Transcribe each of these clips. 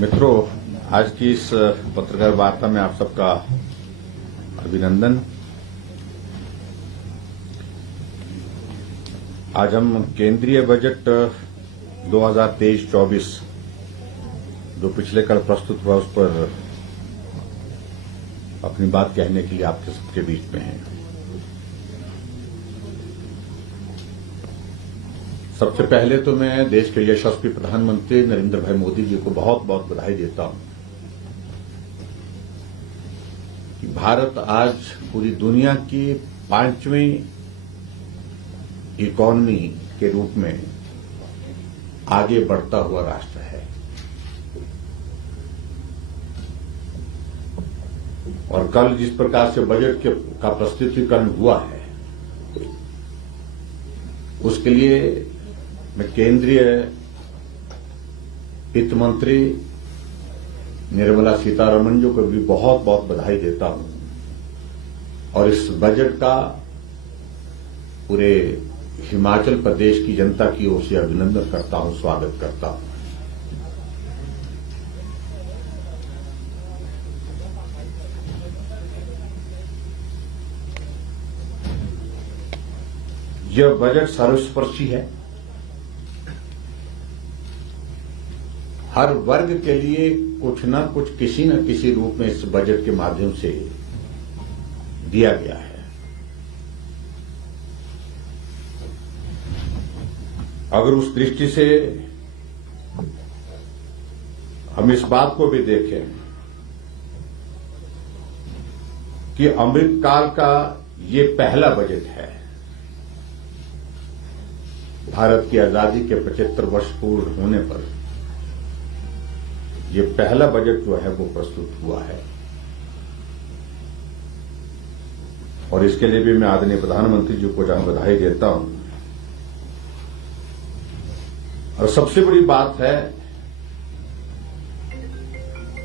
मित्रों, आज की इस पत्रकार वार्ता में आप सबका अभिनंदन। आज हम केंद्रीय बजट 2023-24 जो पिछले कल प्रस्तुत हुआ उस पर अपनी बात कहने के लिए आपके सबके बीच में हैं। सबसे पहले तो मैं देश के यशस्वी प्रधानमंत्री नरेंद्र भाई मोदी जी को बहुत बहुत बधाई देता हूं कि भारत आज पूरी दुनिया की 5वीं इकोनॉमी के रूप में आगे बढ़ता हुआ राष्ट्र है। और कल जिस प्रकार से बजट का प्रस्तुतिकरण हुआ है उसके लिए मैं केंद्रीय वित्त मंत्री निर्मला सीतारमण जी को भी बहुत बहुत बधाई देता हूं और इस बजट का पूरे हिमाचल प्रदेश की जनता की ओर से अभिनंदन करता हूं, स्वागत करता हूं। यह बजट सर्वस्पर्शी है। हर वर्ग के लिए कुछ न कुछ किसी न किसी रूप में इस बजट के माध्यम से दिया गया है। अगर उस दृष्टि से हम इस बात को भी देखें कि अमृतकाल का ये पहला बजट है। भारत की आजादी के 75 वर्ष पूर्ण होने पर ये पहला बजट जो है वो प्रस्तुत हुआ है और इसके लिए भी मैं आदरणीय प्रधानमंत्री जी को बधाई देता हूं। और सबसे बड़ी बात है,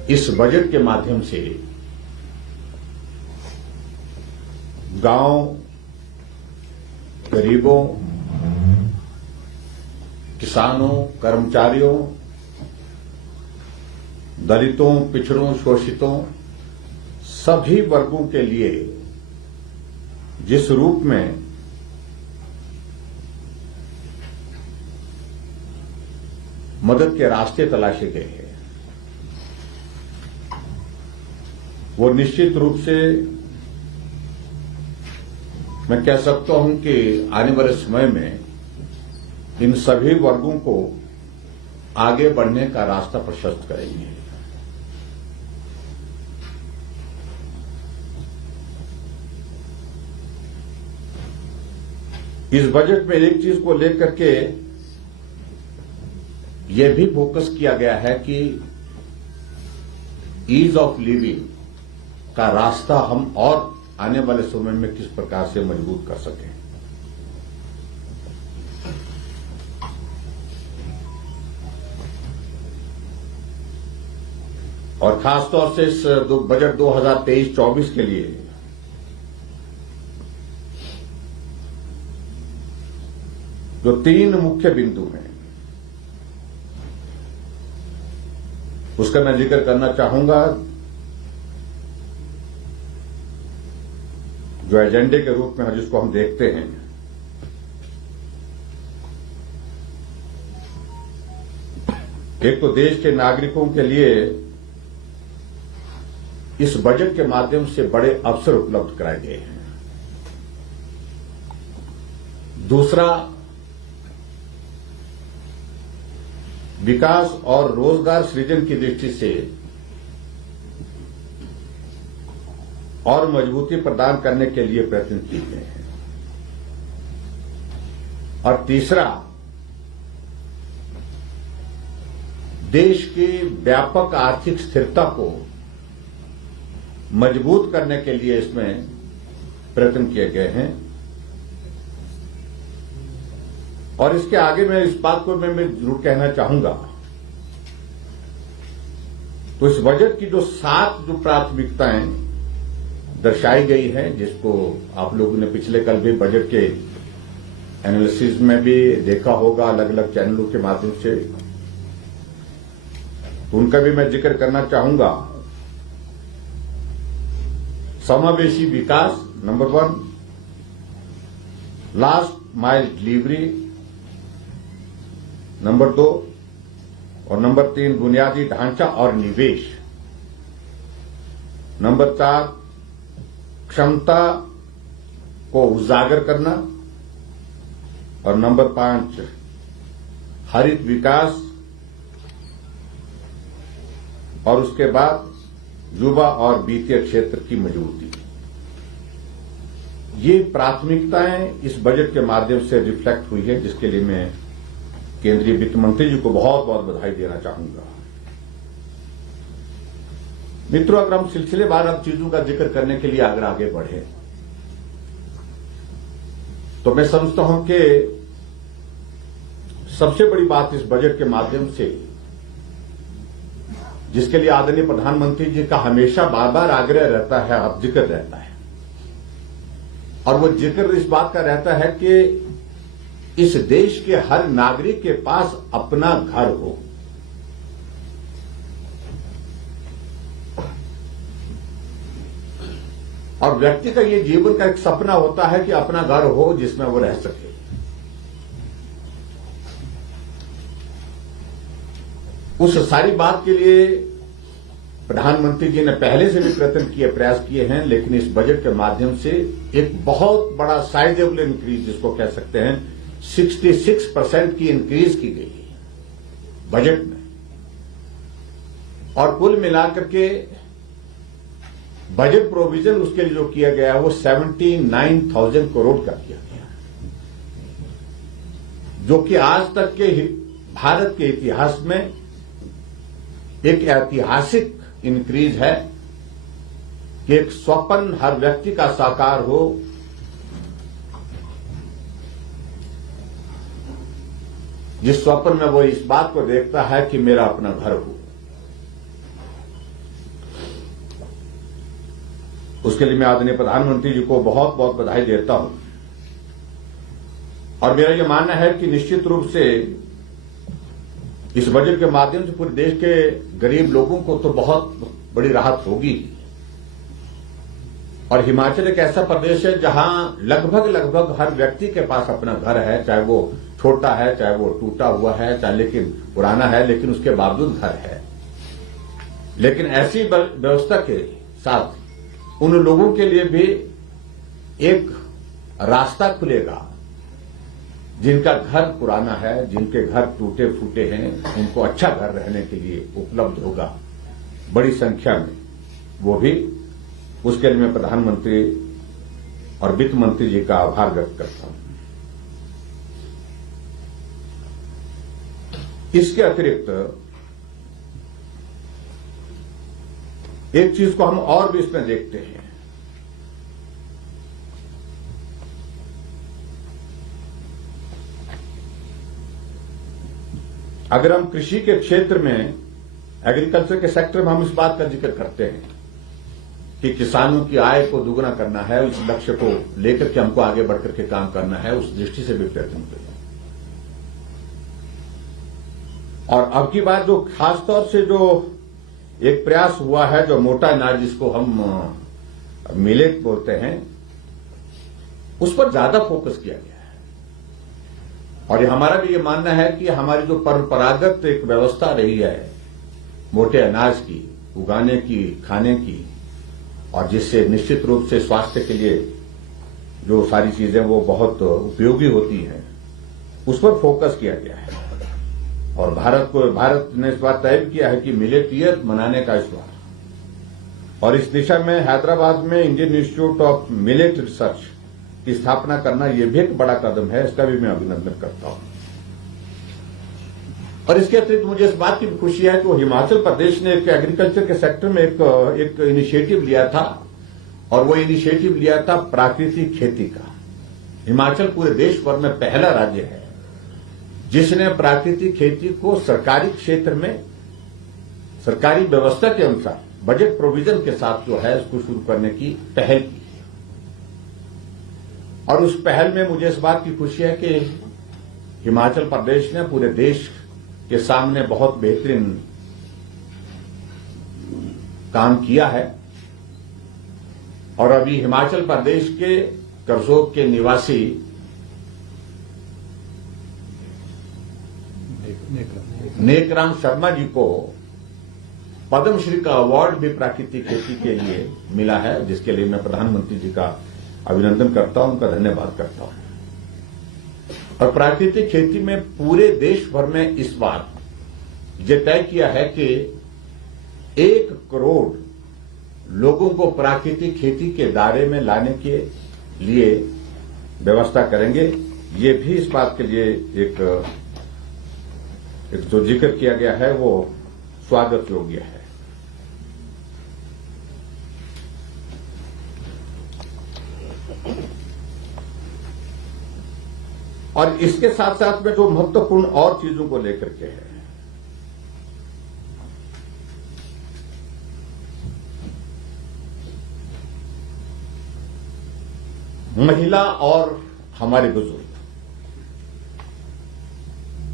इस बजट के माध्यम से गांव, गरीबों, किसानों, कर्मचारियों, दलितों, पिछड़ों, शोषितों, सभी वर्गों के लिए जिस रूप में मदद के रास्ते तलाशे गए हैं वो निश्चित रूप से मैं कह सकता हूं कि आने वाले समय में इन सभी वर्गों को आगे बढ़ने का रास्ता प्रशस्त करेंगे। इस बजट में एक चीज को लेकर के यह भी फोकस किया गया है कि ईज ऑफ लिविंग का रास्ता हम और आने वाले समय में किस प्रकार से मजबूत कर सकें। और खासतौर से इस बजट 2023-24 के लिए जो 3 मुख्य बिंदु हैं उसका मैं जिक्र करना चाहूंगा। जो एजेंडे के रूप में जिसको हम देखते हैं, एक तो देश के नागरिकों के लिए इस बजट के माध्यम से बड़े अवसर उपलब्ध कराए गए हैं। दूसरा, विकास और रोजगार सृजन की दृष्टि से और मजबूती प्रदान करने के लिए प्रयत्न किए गए हैं। और तीसरा, देश की व्यापक आर्थिक स्थिरता को मजबूत करने के लिए इसमें प्रयत्न किए गए हैं। और इसके आगे मैं इस बात को मैं जरूर कहना चाहूंगा, तो इस बजट की जो 7 जो प्राथमिकताएं दर्शाई गई हैं, जिसको आप लोगों ने पिछले कल भी बजट के एनालिसिस में भी देखा होगा अलग अलग चैनलों के माध्यम से, तो उनका भी मैं जिक्र करना चाहूंगा। समावेशी विकास number 1, last mile delivery number 2 और नंबर 3 बुनियादी ढांचा और निवेश। नंबर 4 क्षमता को उजागर करना और नंबर 5 हरित विकास और उसके बाद युवा और वित्तीय क्षेत्र की मजबूती। ये प्राथमिकताएं इस बजट के माध्यम से रिफ्लेक्ट हुई है, जिसके लिए मैं केंद्रीय वित्त मंत्री जी को बहुत बहुत बधाई देना चाहूंगा। मित्रों, अगर हम सिलसिलेवार अब चीजों का जिक्र करने के लिए अगर आगे बढ़े तो मैं समझता हूं कि सबसे बड़ी बात इस बजट के माध्यम से, जिसके लिए आदरणीय प्रधानमंत्री जी का हमेशा बार बार आग्रह रहता है, अब जिक्र रहता है, और वो जिक्र इस बात का रहता है कि इस देश के हर नागरिक के पास अपना घर हो। और व्यक्ति का ये जीवन का एक सपना होता है कि अपना घर हो जिसमें वो रह सके। उस सारी बात के लिए प्रधानमंत्री जी ने पहले से भी प्रयास किए हैं, लेकिन इस बजट के माध्यम से एक बहुत बड़ा साइजेबल इंक्रीज, जिसको कह सकते हैं 66% की इंक्रीज की गई है बजट में। और कुल मिलाकर के बजट प्रोविजन उसके लिए जो किया गया वो 79,000 करोड़ का किया गया, जो कि आज तक के भारत के इतिहास में एक ऐतिहासिक इंक्रीज है कि एक स्वप्न हर व्यक्ति का साकार हो, जिस स्वप्न में वो इस बात को देखता है कि मेरा अपना घर हो। उसके लिए मैं आदरणीय प्रधानमंत्री जी को बहुत बहुत बधाई देता हूं। और मेरा यह मानना है कि निश्चित रूप से इस बजट के माध्यम से पूरे देश के गरीब लोगों को तो बहुत बड़ी राहत होगी। और हिमाचल एक ऐसा प्रदेश है जहां लगभग हर व्यक्ति के पास अपना घर है, चाहे वो छोटा है, चाहे वो टूटा हुआ है, चाहे लेकिन पुराना है, लेकिन उसके बावजूद घर है। लेकिन ऐसी व्यवस्था के साथ उन लोगों के लिए भी एक रास्ता खुलेगा जिनका घर पुराना है, जिनके घर टूटे फूटे हैं, उनको अच्छा घर रहने के लिए उपलब्ध होगा बड़ी संख्या में। वो भी उसके लिए मैं प्रधानमंत्री और वित्त मंत्री जी का आभार व्यक्त करता हूं। इसके अतिरिक्त एक चीज को हम और भी इसमें देखते हैं। अगर हम कृषि के क्षेत्र में, एग्रीकल्चर के सेक्टर में हम इस बात का जिक्र करते हैं कि किसानों की आय को दुगना करना है, उस लक्ष्य को लेकर के हमको आगे बढ़कर के काम करना है, उस दृष्टि से भी प्रयत्न करें। और अब की बात जो खासतौर से जो एक प्रयास हुआ है, जो मोटा अनाज जिसको हम मिलेट बोलते हैं, उस पर ज्यादा फोकस किया गया है। और हमारा भी ये मानना है कि हमारी जो परंपरागत एक व्यवस्था रही है मोटे अनाज की उगाने की, खाने की, और जिससे निश्चित रूप से स्वास्थ्य के लिए जो सारी चीजें वो बहुत उपयोगी होती हैं, उस पर फोकस किया गया है। और भारत ने इस बार तय किया है कि मिलेट ईयर मनाने का इस बार, और इस दिशा में हैदराबाद में Indian institute of millet research की स्थापना करना यह भी एक बड़ा कदम है। इसका भी मैं अभिनंदन करता हूं। और इसके अतिरिक्त मुझे इस बात की भी खुशी है कि वो हिमाचल प्रदेश ने एक एग्रीकल्चर के सेक्टर में एक इनिशिएटिव लिया था, और वो इनिशिएटिव लिया था प्राकृतिक खेती का। हिमाचल पूरे देश भर में पहला राज्य है जिसने प्राकृतिक खेती को सरकारी क्षेत्र में सरकारी व्यवस्था के अनुसार बजट प्रोविजन के साथ जो है उसको शुरू करने की पहल की। और उस पहल में मुझे इस बात की खुशी है कि हिमाचल प्रदेश ने पूरे देश के सामने बहुत बेहतरीन काम किया है और अभी हिमाचल प्रदेश के करसोग के निवासी नेकराम शर्मा जी को पद्मश्री का अवार्ड भी प्राकृतिक खेती के लिए मिला है, जिसके लिए मैं प्रधानमंत्री जी का अभिनंदन करता हूं, उनका धन्यवाद करता हूं। और प्राकृतिक खेती में पूरे देश भर में इस बार ये तय किया है कि 1 करोड़ लोगों को प्राकृतिक खेती के दायरे में लाने के लिए व्यवस्था करेंगे। ये भी इस बात के लिए एक जो जिक्र किया गया है वो स्वागत योग्य है। और इसके साथ साथ में जो महत्वपूर्ण और चीजों को लेकर के है, महिला और हमारे बुजुर्ग,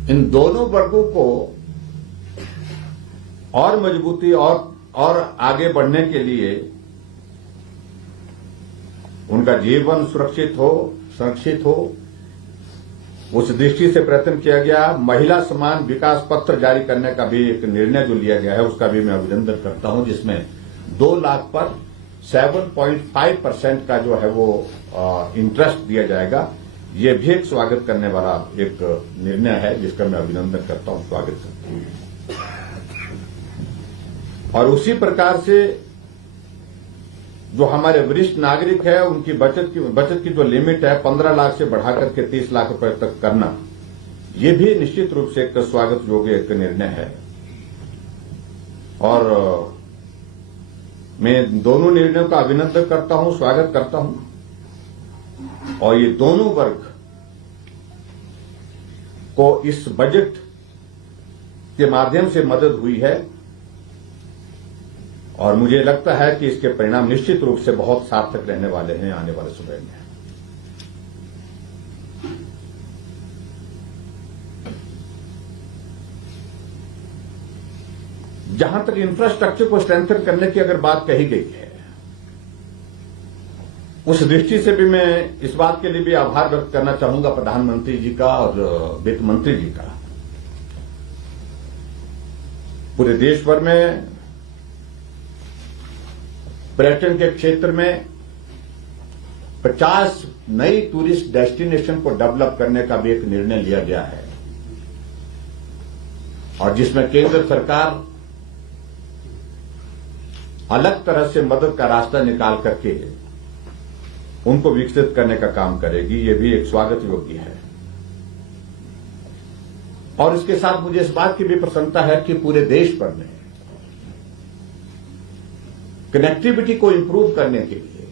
इन दोनों वर्गों को और मजबूती और आगे बढ़ने के लिए उनका जीवन सुरक्षित हो उस दृष्टि से प्रयत्न किया गया। महिला समान विकास पत्र जारी करने का भी एक निर्णय जो लिया गया है उसका भी मैं अभिनंदन करता हूं, जिसमें 2 लाख पर 7.5% का जो है वो इंटरेस्ट दिया जाएगा। ये भी एक स्वागत करने वाला एक निर्णय है, जिसका मैं अभिनंदन करता हूं, स्वागत करता हूं। और उसी प्रकार से जो हमारे वरिष्ठ नागरिक है उनकी बचत की जो लिमिट है 15 लाख से बढ़ाकर के 30 लाख रुपए तक करना, ये भी निश्चित रूप से एक स्वागत योग्य एक निर्णय है। और मैं दोनों निर्णयों का अभिनंदन करता हूं, स्वागत करता हूं। और ये दोनों वर्ग को इस बजट के माध्यम से मदद हुई है और मुझे लगता है कि इसके परिणाम निश्चित रूप से बहुत सार्थक रहने वाले हैं आने वाले समय में। जहां तक इंफ्रास्ट्रक्चर को स्ट्रेंथन करने की अगर बात कही गई है, उस दृष्टि से भी मैं इस बात के लिए भी आभार व्यक्त करना चाहूंगा प्रधानमंत्री जी का और वित्त मंत्री जी का। पूरे देश भर में पर्यटन के क्षेत्र में 50 नई टूरिस्ट डेस्टिनेशन को डेवलप करने का भी एक निर्णय लिया गया है और जिसमें केंद्र सरकार अलग तरह से मदद का रास्ता निकाल करके उनको विकसित करने का काम करेगी। ये भी एक स्वागत योग्य है। और इसके साथ मुझे इस बात की भी प्रसन्नता है कि पूरे देश भर में कनेक्टिविटी को इंप्रूव करने के लिए,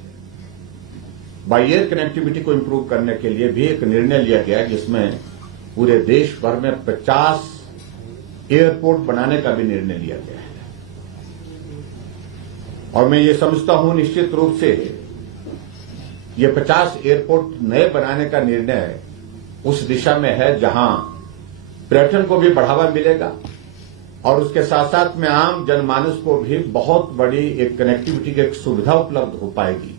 बाय एयर कनेक्टिविटी को इंप्रूव करने के लिए भी एक निर्णय लिया गया है, जिसमें पूरे देश भर में 50 एयरपोर्ट बनाने का भी निर्णय लिया गया है। और मैं ये समझता हूं निश्चित रूप से ये 50 एयरपोर्ट नए बनाने का निर्णय उस दिशा में है जहां पर्यटन को भी बढ़ावा मिलेगा और उसके साथ साथ में आम जनमानस को भी बहुत बड़ी एक कनेक्टिविटी की एक सुविधा उपलब्ध हो पाएगी।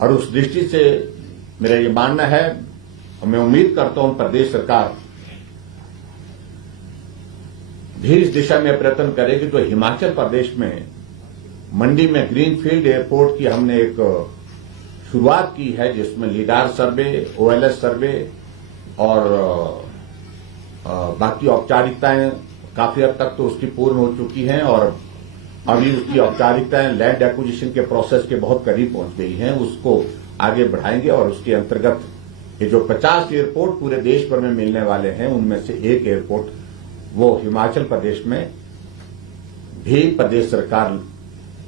और उस दृष्टि से मेरा ये मानना है और मैं उम्मीद करता हूं प्रदेश सरकार भी इस दिशा में प्रयत्न करेगी। तो हिमाचल प्रदेश में मंडी में ग्रीनफील्ड एयरपोर्ट की हमने एक शुरुआत की है, जिसमें लीडार सर्वे, ओएलएस सर्वे और बाकी औपचारिकताएं काफी हद तक तो उसकी पूर्ण हो चुकी हैं और अभी उसकी औपचारिकताएं लैंड एक्विजिशन के प्रोसेस के बहुत करीब पहुंच गई हैं। उसको आगे बढ़ाएंगे और उसके अंतर्गत ये जो 50 एयरपोर्ट पूरे देश भर में मिलने वाले हैं, उनमें से एक एयरपोर्ट वो हिमाचल प्रदेश में भी प्रदेश सरकार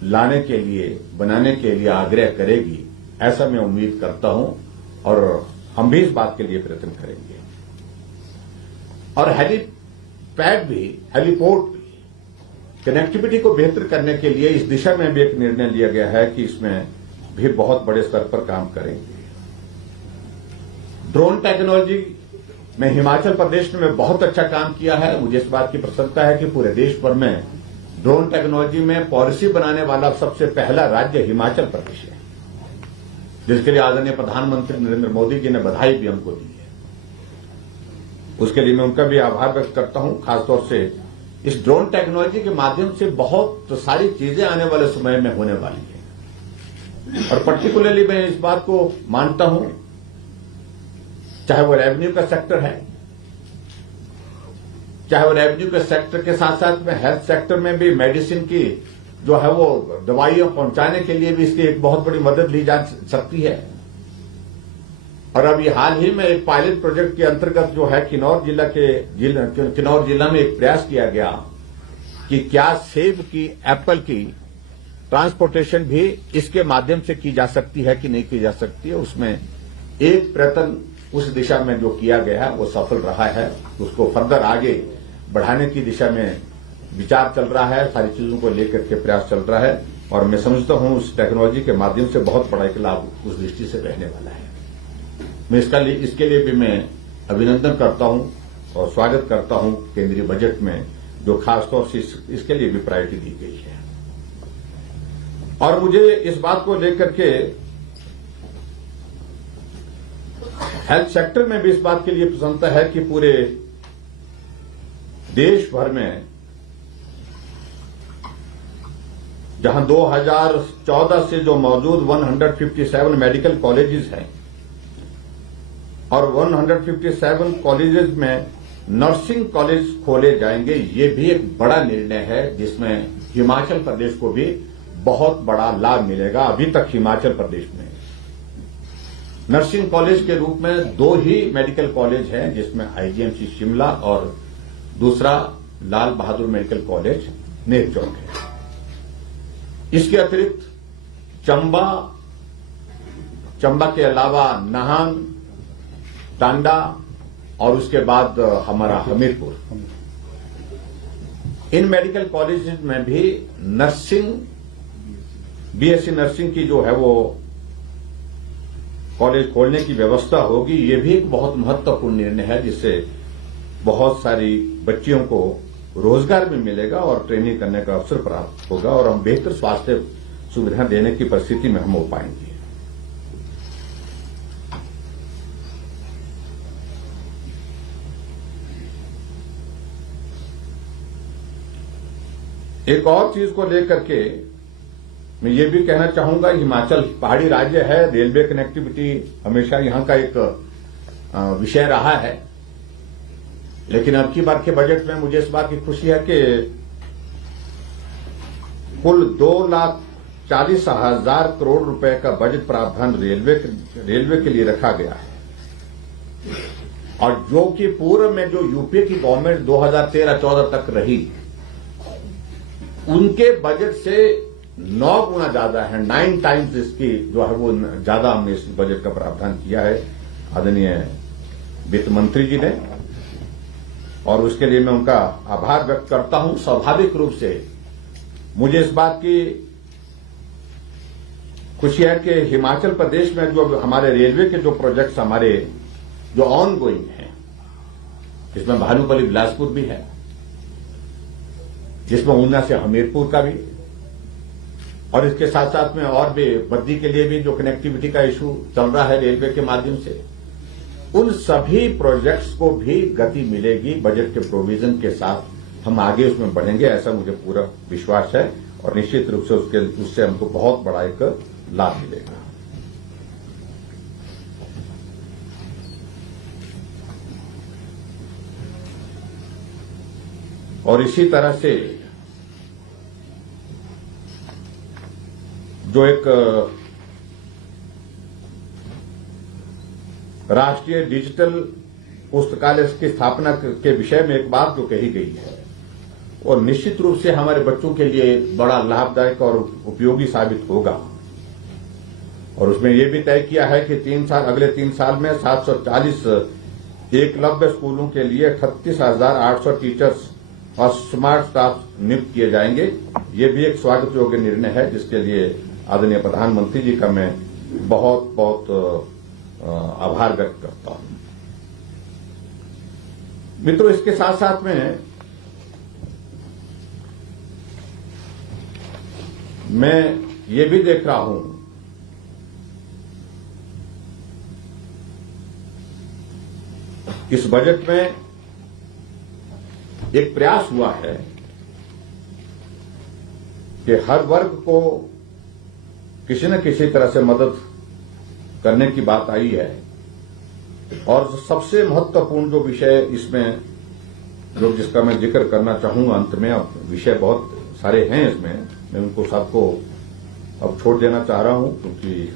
लाने के लिए, बनाने के लिए आग्रह करेगी, ऐसा मैं उम्मीद करता हूं और हम भी इस बात के लिए प्रयत्न करेंगे। और हेलीपोर्ट भी कनेक्टिविटी को बेहतर करने के लिए इस दिशा में भी एक निर्णय लिया गया है कि इसमें भी बहुत बड़े स्तर पर काम करेंगे। ड्रोन टेक्नोलॉजी में हिमाचल प्रदेश ने बहुत अच्छा काम किया है। मुझे इस बात की प्रसन्नता है कि पूरे देश भर में ड्रोन टेक्नोलॉजी में पॉलिसी बनाने वाला सबसे पहला राज्य हिमाचल प्रदेश है, जिसके लिए आदरणीय प्रधानमंत्री नरेंद्र मोदी जी ने बधाई भी हमको दी है। उसके लिए मैं उनका भी आभार व्यक्त करता हूं। खासतौर से इस ड्रोन टेक्नोलॉजी के माध्यम से बहुत सारी चीजें आने वाले समय में होने वाली है, और पर्टिकुलरली मैं इस बात को मानता हूं, चाहे वो रेवेन्यू का सेक्टर है, चाहे वो रेवेन्यू के सेक्टर के साथ साथ में हेल्थ सेक्टर में भी मेडिसिन की जो है वो दवाइयां पहुंचाने के लिए भी इसकी एक बहुत बड़ी मदद ली जा सकती है। और अभी हाल ही में एक पायलट प्रोजेक्ट के अंतर्गत जो है किन्नौर जिला में एक प्रयास किया गया कि क्या सेब की, एप्पल की ट्रांसपोर्टेशन भी इसके माध्यम से की जा सकती है कि नहीं की जा सकती है। उसमें एक प्रयत्न उस दिशा में जो किया गया है वो सफल रहा है। उसको फर्दर आगे बढ़ाने की दिशा में विचार चल रहा है, सारी चीजों को लेकर के प्रयास चल रहा है, और मैं समझता हूं उस टेक्नोलॉजी के माध्यम से बहुत बड़ा एक लाभ उस दृष्टि से रहने वाला है। मैं इसके लिए भी मैं अभिनंदन करता हूं और स्वागत करता हूं केंद्रीय बजट में, जो खासतौर से इसके लिए भी प्रायोरिटी दी गई है। और मुझे इस बात को लेकर के हेल्थ सेक्टर में भी इस बात के लिए प्रसन्नता है कि पूरे देश भर में जहां 2014 से जो मौजूद 157 मेडिकल कॉलेजेस हैं, और 157 कॉलेजेस में नर्सिंग कॉलेज खोले जाएंगे, ये भी एक बड़ा निर्णय है, जिसमें हिमाचल प्रदेश को भी बहुत बड़ा लाभ मिलेगा। अभी तक हिमाचल प्रदेश में नर्सिंग कॉलेज के रूप में 2 ही मेडिकल कॉलेज हैं, जिसमें आईजीएमसी शिमला और दूसरा लाल बहादुर मेडिकल कॉलेज नेरचौक है। इसके अतिरिक्त चंबा के अलावा नाहन, टांडा और उसके बाद हमारा हमीरपुर, इन मेडिकल कॉलेज में भी नर्सिंग, बीएससी नर्सिंग की जो है वो कॉलेज खोलने की व्यवस्था होगी। ये भी एक बहुत महत्वपूर्ण निर्णय है, जिससे बहुत सारी बच्चियों को रोजगार भी मिलेगा और ट्रेनिंग करने का अवसर प्राप्त होगा, और हम बेहतर स्वास्थ्य सुविधा देने की परिस्थिति में हम हो पाएंगे। एक और चीज को लेकर के मैं ये भी कहना चाहूंगा, हिमाचल पहाड़ी राज्य है, रेलवे कनेक्टिविटी हमेशा यहां का एक विषय रहा है, लेकिन अब की बार के बजट में मुझे इस बात की खुशी है कि कुल 2,40,000 करोड़ रुपए का बजट प्रावधान रेलवे के लिए रखा गया है, और जो कि पूर्व में जो यूपीए की गवर्नमेंट 2013-14 तक रही, उनके बजट से 9 गुना ज्यादा है, 9 टाइम्स इसकी जो है वो ज्यादा हमने इस बजट का प्रावधान किया है आदरणीय वित्त मंत्री जी ने, और उसके लिए मैं उनका आभार व्यक्त करता हूं। स्वाभाविक रूप से मुझे इस बात की खुशी है कि हिमाचल प्रदेश में जो हमारे रेलवे के जो प्रोजेक्ट्स हमारे जो ऑन गोइंग हैं, जिसमें भानुपल्ली बिलासपुर भी है, जिसमें ऊना से हमीरपुर का भी, और इसके साथ साथ में और भी बद्दी के लिए भी जो कनेक्टिविटी का इशू चल रहा है रेलवे के माध्यम से, उन सभी प्रोजेक्ट्स को भी गति मिलेगी। बजट के प्रोविजन के साथ हम आगे उसमें बढ़ेंगे, ऐसा मुझे पूरा विश्वास है, और निश्चित रूप से उससे हमको बहुत बड़ा एक लाभ मिलेगा। और इसी तरह से जो एक राष्ट्रीय डिजिटल पुस्तकालय की स्थापना के विषय में एक बात जो कही गई है, और निश्चित रूप से हमारे बच्चों के लिए बड़ा लाभदायक और उपयोगी साबित होगा। और उसमें यह भी तय किया है कि अगले 3 साल में 740 एकलव्य स्कूलों के लिए 38,800 टीचर्स और स्मार्ट स्टाफ नियुक्त किए जाएंगे। ये भी एक स्वागत योग्य निर्णय है, जिसके लिए आदरणीय प्रधानमंत्री जी का मैं बहुत बहुत आभार व्यक्त करता हूं। मित्रों, इसके साथ साथ में मैं ये भी देख रहा हूं इस बजट में एक प्रयास हुआ है कि हर वर्ग को किसी न किसी तरह से मदद करने की बात आई है। और सबसे महत्वपूर्ण जो विषय इसमें जो जिसका मैं जिक्र करना चाहूंगा अंत में, अब विषय बहुत सारे हैं इसमें, मैं उनको सबको अब छोड़ देना चाह रहा हूं क्योंकि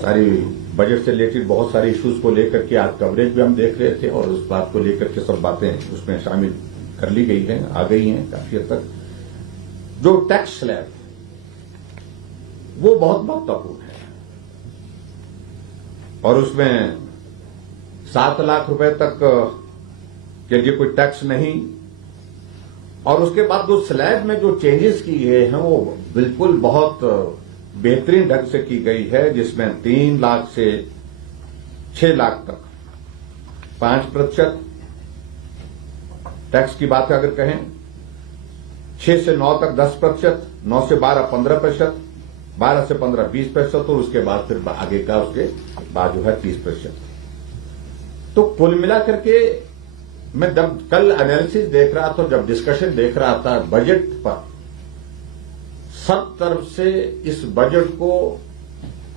सारी बजट से रिलेटेड बहुत सारे इश्यूज को लेकर के आज कवरेज भी हम देख रहे थे और उस बात को लेकर के सब बातें उसमें शामिल कर ली गई हैं, आ गई हैं काफी हद तक। जो टैक्स स्लैब वो बहुत महत्वपूर्ण है और उसमें 7 लाख रुपए तक के लिए कोई टैक्स नहीं, और उसके बाद जो स्लैब में जो चेंजेस की गए हैं वो बिल्कुल बहुत बेहतरीन ढंग से की गई है, जिसमें 3 लाख से 6 लाख तक 5% टैक्स की बात अगर कहें, 6 से 9 तक 10%, 9 से 12 15%, 12 से 15 20% और उसके बाद फिर आगे का उसके बाद जो है 30%। तो कुल मिलाकर के मैं जब कल एनालिसिस देख रहा था, जब डिस्कशन देख रहा था बजट पर, सब तरफ से इस बजट को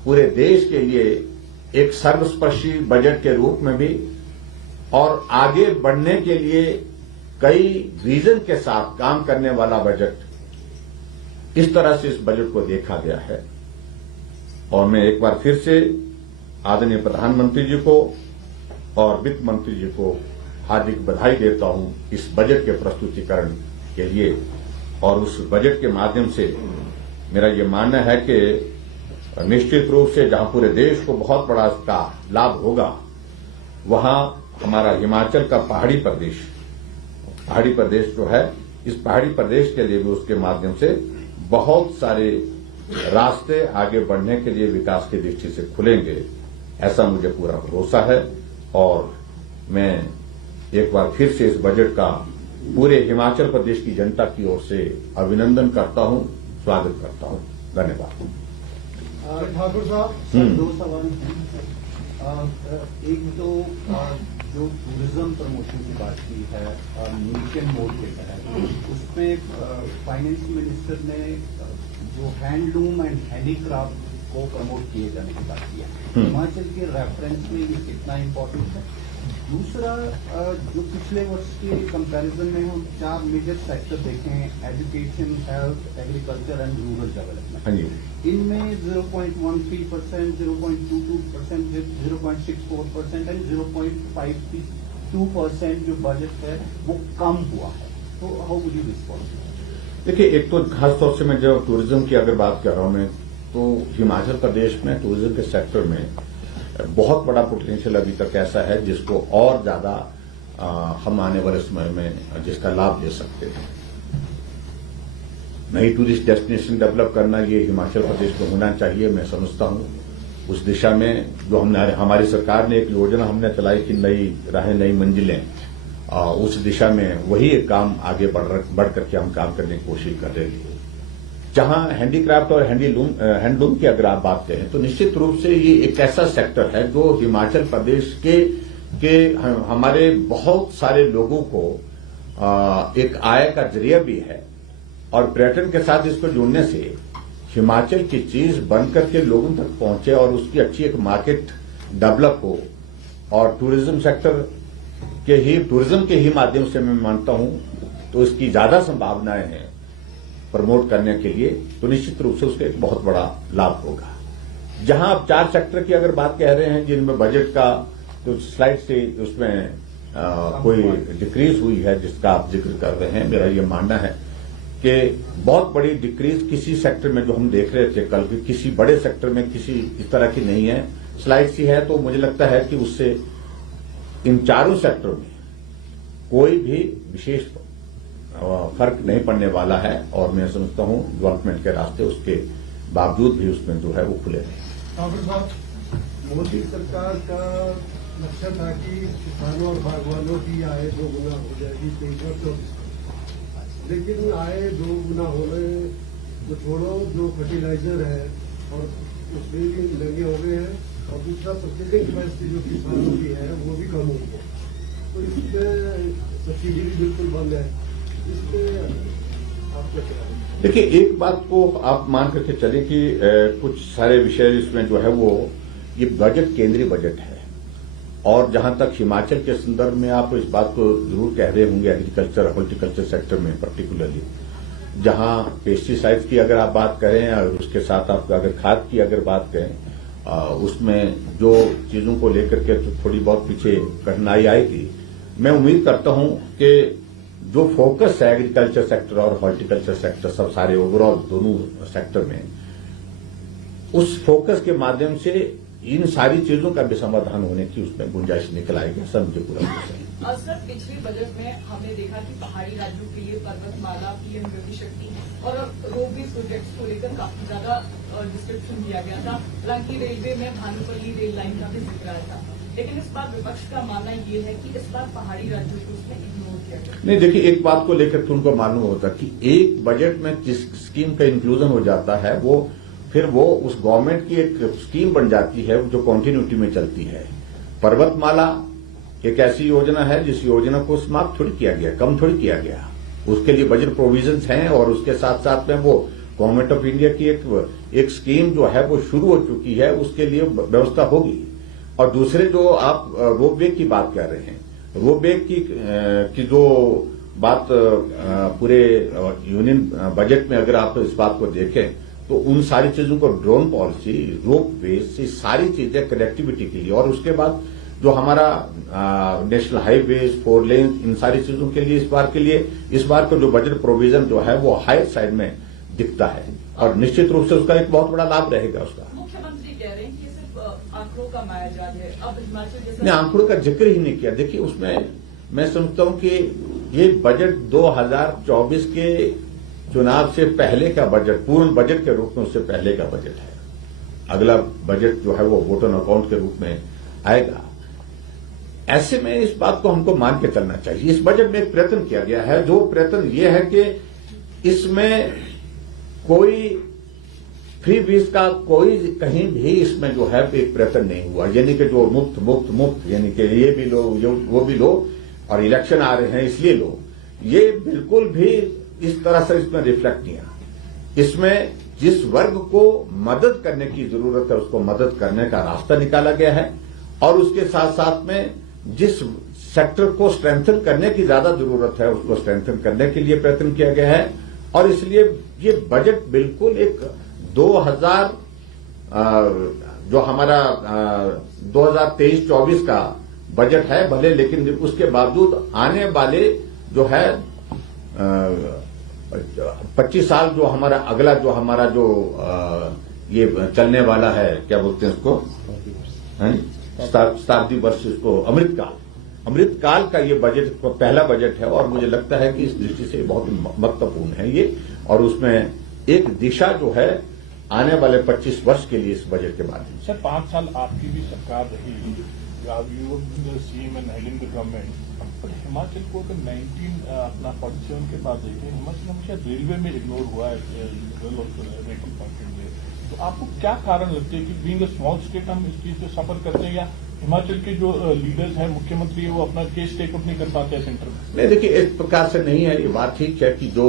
पूरे देश के लिए एक सर्वस्पर्शी बजट के रूप में भी और आगे बढ़ने के लिए कई विजन के साथ काम करने वाला बजट, इस तरह से इस बजट को देखा गया है। और मैं एक बार फिर से आदरणीय प्रधानमंत्री जी को और वित्त मंत्री जी को हार्दिक बधाई देता हूं इस बजट के प्रस्तुतिकरण के लिए। और उस बजट के माध्यम से मेरा ये मानना है कि निश्चित रूप से जहां पूरे देश को बहुत बड़ा इसका लाभ होगा, वहां हमारा हिमाचल का पहाड़ी प्रदेश जो है, इस पहाड़ी प्रदेश के लिए भी उसके माध्यम से बहुत सारे रास्ते आगे बढ़ने के लिए विकास की दृष्टि से खुलेंगे, ऐसा मुझे पूरा भरोसा है। और मैं एक बार फिर से इस बजट का पूरे हिमाचल प्रदेश की जनता की ओर से अभिनंदन करता हूं, स्वागत करता हूं। धन्यवाद। ठाकुर साहब, 2 सवाल हैं। एक तो जो टूरिज्म प्रमोशन की बात की है मिशन मोड के तहत, उसमें फाइनेंस मिनिस्टर ने जो हैंडलूम एंड हैंडीक्राफ्ट को प्रमोट किए जाने की बात की है, हिमाचल के रेफरेंस में ये कितना इम्पोर्टेंट है? दूसरा, जो पिछले वर्ष के कंपैरिजन में हम 4 मेजर सेक्टर देखें, education, health, agriculture and rural development, इनमें 0.13%, 0.22%, 0.64% एंड 0.52% जो बजट है वो कम हुआ है। तो हाउ वुड यू रिस्पॉन्ड? देखिए, एक तो खासतौर से मैं जब टूरिज्म की अगर बात कर रहा हूं मैं, तो हिमाचल प्रदेश में टूरिज्म के सेक्टर में बहुत बड़ा पोटेंशियल अभी तक ऐसा है जिसको और ज्यादा हम आने वाले समय में जिसका लाभ ले सकते हैं। नई टूरिस्ट डेस्टिनेशन डेवलप करना ये हिमाचल प्रदेश में होना चाहिए, मैं समझता हूं। उस दिशा में जो हमारी सरकार ने एक योजना हमने चलाई कि नई राहें नई मंजिलें, उस दिशा में वही एक काम आगे बढ़ करके हम काम करने की कोशिश कर रहे हैं। जहां हैंडीक्राफ्ट और हैंडलूम की अगर आप बात करें तो निश्चित रूप से ये एक ऐसा सेक्टर है जो हिमाचल प्रदेश के हमारे बहुत सारे लोगों को एक आय का जरिया भी है, और पर्यटन के साथ इसको जुड़ने से हिमाचल की चीज बनकर के लोगों तक पहुंचे और उसकी अच्छी एक मार्केट डेवलप हो, और टूरिज्म सेक्टर टूरिज्म के ही माध्यम से मैं मानता हूं तो इसकी ज्यादा संभावनाएं हैं प्रमोट करने के लिए, तो निश्चित रूप से उसका एक बहुत बड़ा लाभ होगा। जहां आप 4 सेक्टर की अगर बात कह रहे हैं जिनमें बजट का तो स्लाइड से उसमें कोई डिक्रीज हुई है जिसका आप जिक्र कर रहे हैं, मेरा ये मानना है कि बहुत बड़ी डिक्रीज किसी सेक्टर में जो हम देख रहे थे कल, किसी बड़े सेक्टर में किसी इस तरह की नहीं है, स्लाइड सी है। तो मुझे लगता है कि उससे इन 4 सेक्टरों में कोई भी विशेष फर्क नहीं पड़ने वाला है, और मैं समझता हूं डेवलपमेंट के रास्ते उसके बावजूद भी उसमें जो है वो खुले रहे। ठाकुर साहब, मोदी सरकार का लक्ष्य था कि किसानों और बागवानों की आय 2 गुना हो जाएगी 23-24। लेकिन आए 2 गुना हो गए तो छोड़ो, जो फर्टिलाइजर है और उसमें भी महंगे हो गए हैं, और दूसरा प्रोसेसिंग कैपेसिटी जो किसानों की है वो भी कम हो गई, तो इसमें सब्सिडी भी बिल्कुल बंद है। इसमें आपका क्या है? देखिए, एक बात को आप मान करके चले कि कुछ सारे विषय इसमें जो है वो ये बजट केंद्रीय बजट है, और जहां तक हिमाचल के संदर्भ में आप इस बात को जरूर कह रहे होंगे, एग्रीकल्चर हॉर्टिकल्चर सेक्टर में पर्टिकुलरली, जहां पेस्टिसाइड्स की अगर आप बात करें और उसके साथ आप अगर खाद की अगर बात करें, उसमें जो चीजों को लेकर के तो थोड़ी बहुत पीछे कठिनाई आएगी। मैं उम्मीद करता हूं कि जो फोकस है एग्रीकल्चर सेक्टर और हॉर्टिकल्चर सेक्टर, सब सारे ओवरऑल दोनों सेक्टर में, उस फोकस के माध्यम से इन सारी चीजों का भी समाधान होने की उसमें गुंजाइश निकल आएगी, सब मुझे पूरा विश्वास है। सर, पिछले बजट में हमने देखा कि पहाड़ी राज्यों के लिए पर्वतमाला, पीएम गति शक्ति और रोडवेज प्रोजेक्ट्स को लेकर काफी ज्यादा डिस्क्रिप्शन दिया गया था। हालांकि रेलवे में भानुपल्ली रेल लाइन का भी जिक्र आया था, लेकिन इस बार विपक्ष का मानना ये है कि इस बार पहाड़ी राज्यों को उसमें इग्नोर किया गया। नहीं, देखिए, एक बात को लेकर के उनको मालूम होता कि एक बजट में जिस स्कीम का इंक्लूजन हो जाता है वो फिर वो उस गवर्नमेंट की एक स्कीम बन जाती है जो कॉन्टिन्यूटी में चलती है। पर्वतमाला एक ऐसी योजना है जिस योजना को समाप्त थोड़ी किया गया, कम थोड़ी किया गया, उसके लिए बजट प्रोविजंस हैं, और उसके साथ साथ में वो गवर्नमेंट ऑफ इंडिया की एक स्कीम जो है वो शुरू हो चुकी है, उसके लिए व्यवस्था होगी। और दूसरे जो आप रोपवे की बात कर रहे हैं, रोपवे की जो बात पूरे यूनियन बजट में अगर आप इस बात को देखें तो उन सारी चीजों को, ड्रोन पॉलिसी, रोपवे, ये सारी चीजें कनेक्टिविटी के लिए, और उसके बाद जो हमारा नेशनल हाईवेज, 4 लेन, इन सारी चीजों के लिए इस बार का जो बजट प्रोविजन जो है वो हायर साइड में दिखता है, और निश्चित रूप से उसका एक बहुत बड़ा लाभ रहेगा उसका। मुख्यमंत्री कह रहे हैं कि सिर्फ आंकड़ों का मायाजाल है। अब हिमाचल जैसे आंकड़ों का जिक्र ही नहीं किया। देखिए, उसमें मैं समझता हूं कि ये बजट 2024 के चुनाव से पहले का बजट, पूर्ण बजट के रूप में उससे पहले का बजट है। अगला बजट जो है वो वोट ऑन अकाउंट के रूप में आएगा। ऐसे में इस बात को हमको मान के चलना चाहिए। इस बजट में एक प्रयत्न किया गया है, जो प्रयत्न ये है कि इसमें कोई फ्री बीज का कोई कहीं भी इसमें जो है एक प्रयत्न नहीं हुआ, यानी कि जो मुफ्त यानी कि ये भी लो, वो भी लो, और इलेक्शन आ रहे हैं इसलिए लो, ये बिल्कुल भी इस तरह से इसमें रिफ्लेक्ट नहीं है। इसमें जिस वर्ग को मदद करने की जरूरत है उसको मदद करने का रास्ता निकाला गया है, और उसके साथ साथ में जिस सेक्टर को स्ट्रेंथन करने की ज्यादा जरूरत है उसको स्ट्रेंथन करने के लिए प्रयत्न किया गया है। और इसलिए ये बजट बिल्कुल एक 2000 जो हमारा 2023-24 का बजट है भले, लेकिन उसके बावजूद आने वाले जो है 25 साल जो हमारा अगला जो हमारा जो ये चलने वाला है, क्या बोलते हैं उसको, शताब्दी वर्ष, इसको अमृतकाल का ये बजट पहला बजट है, और मुझे लगता है कि इस दृष्टि से बहुत महत्वपूर्ण है ये, और उसमें एक दिशा जो है आने वाले 25 वर्ष के लिए इस बजट के माध्यम से। सर, 5 साल आपकी भी सरकार रही, you CM and heading the government, पर हिमाचल को अगर 19 अपना 47 के बाद देखें, हिमाचल हमेशा रेलवे में इग्नोर हुआ है रेटिंग पॉइंट में। तो आपको क्या कारण लगते हैं कि बीइंग अ स्मॉल स्टेट हम इस चीज से सफर करते हैं, या हिमाचल के जो लीडर्स हैं, मुख्यमंत्री है, वो अपना केस टेक अप नहीं कर पाते हैं सेंटर में? नहीं, देखिए, इस प्रकार से नहीं है। ये बात ठीक है कि जो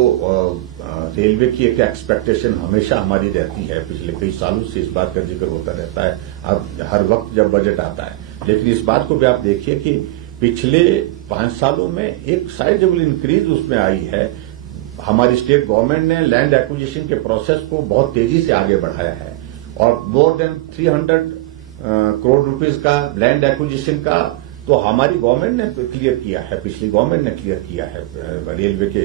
रेलवे की एक एक्सपेक्टेशन हमेशा हमारी रहती है, पिछले कई सालों से इस बात का जिक्र होता रहता है, अब हर वक्त जब बजट आता है। लेकिन इस बात को भी आप देखिए कि पिछले 5 सालों में एक साइजेबल इंक्रीज उसमें आई है। हमारी स्टेट गवर्नमेंट ने लैंड एक्विजिशन के प्रोसेस को बहुत तेजी से आगे बढ़ाया है, और मोर देन 300 करोड़ रुपीस का लैंड एक्विजिशन का तो हमारी गवर्नमेंट ने क्लियर किया है, पिछली गवर्नमेंट ने क्लियर किया है रेलवे के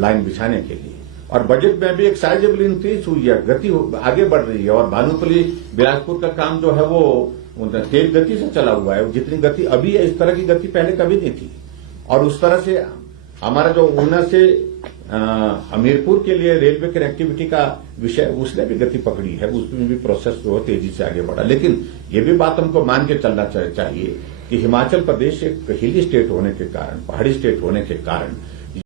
लाइन बिछाने के लिए। और बजट में भी एक साइजेबल इंक्रीज हुई है, गति आगे बढ़ रही है, और भानुपल्ली बिलासपुर का काम जो है वो तेज गति से चला हुआ है। जितनी गति अभी है, इस तरह की गति पहले कभी नहीं थी। और उस तरह से हमारा जो ऊना से हमीरपुर के लिए रेलवे कनेक्टिविटी का विषय, उसने भी गति पकड़ी है, उसमें भी प्रोसेस जो तेजी से आगे बढ़ा। लेकिन ये भी बात हमको मान के चलना चाहिए कि हिमाचल प्रदेश एक हिली स्टेट होने के कारण, पहाड़ी स्टेट होने के कारण